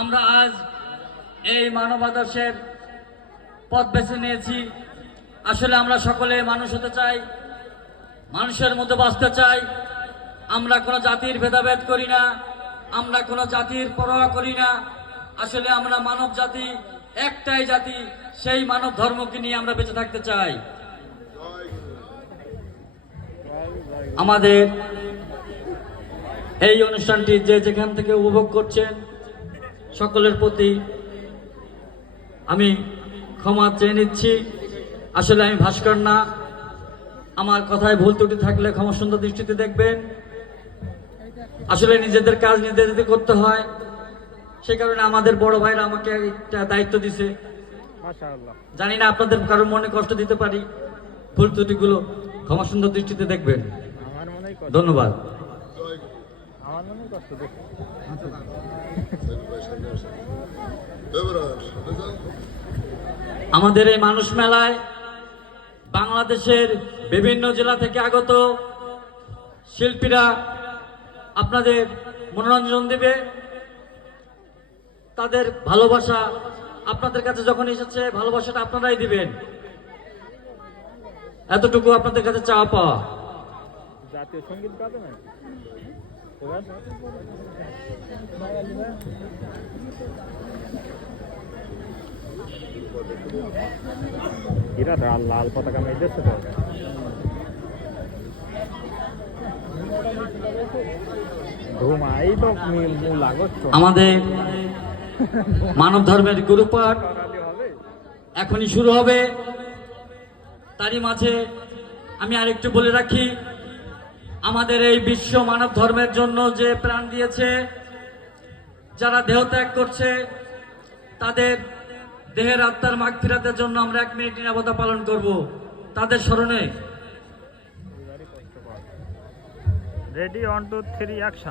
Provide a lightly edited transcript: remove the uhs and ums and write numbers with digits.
আমরা আজ এই মানবাদর্শের পথ বেছে নিয়েছি। আসলে আমরা সকলে মানুষ হতে চাই, মানুষের মধ্যে বাঁচতে চাই। আমরা কোনো জাতির ভেদাভেদ করি না, আমরা কোনো জাতির পরোয়া করি না। আসলে আমরা মানব জাতি, একটাই জাতি, সেই মানব ধর্মকে নিয়ে আমরা বেঁচে থাকতে চাই। আমাদের এই অনুষ্ঠানটি যে যেখান থেকে উপভোগ করছেন সকলের প্রতি আমি ক্ষমা চেয়ে নিচ্ছি। আসলে আমি ভাস্কর না, আমার কথায় ভুল ত্রুটি থাকলে ক্ষমা সুন্দর দৃষ্টিতে দেখবেন। আসলে নিজেদের কাজ নিজেদের করতে হয়, সে কারণে আমাদের বড় ভাইরা আমাকে একটা দায়িত্ব দিছে। জানি না আপনাদের কারোর মনে কষ্ট দিতে পারি, ভুল ত্রুটিগুলো ক্ষমা সুন্দর দৃষ্টিতে দেখবেন। ধন্যবাদ। আমাদের এই মানুষ মেলায় বাংলাদেশের বিভিন্ন জেলা থেকে আগত শিল্পীরা আপনাদের মনোরঞ্জন দেবে। তাদের ভালোবাসা আপনাদের কাছে যখন এসেছে, ভালোবাসাটা আপনারাই দিবেন, এতটুকু আপনাদের কাছে চাওয়া পাওয়া। জাতীয় সঙ্গীত গাবে না এরা লাল পতাকা মেয়েছে তো ধুমাই তো মূল আগস্ট। আমাদের মানব ধর্মের গুরুপাঠ এখনই শুরু হবে। তারই মাঝে আমি আরেকটু বলে রাখি, আমাদের এই বিশ্ব মানব ধর্মের জন্য যে প্রাণ দিয়েছে, যারা দেহত্যাগ করছে, তাদের দেহের আত্মার মাগফিরাতের জন্য আমরা 1 মিনিট নিরাপত্তা পালন করব তাদের স্মরণে। Ready 1 2 3 action.